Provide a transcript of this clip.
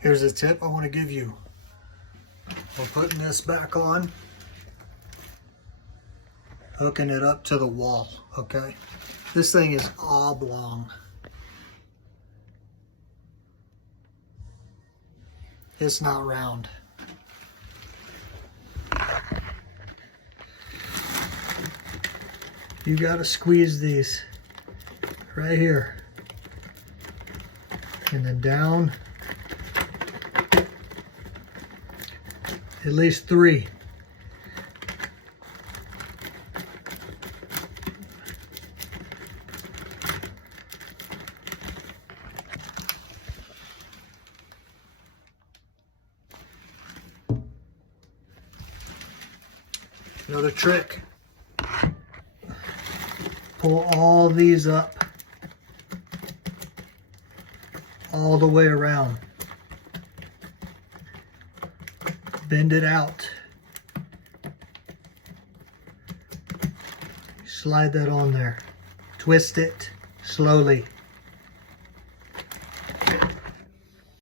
Here's a tip I want to give you. We're putting this back on, hooking it up to the wall, okay? This thing is oblong. It's not round. You gotta squeeze these right here. And then down. At least 3. Another trick. Pull all these up all the way around. Bend it out. Slide that on there. Twist it slowly.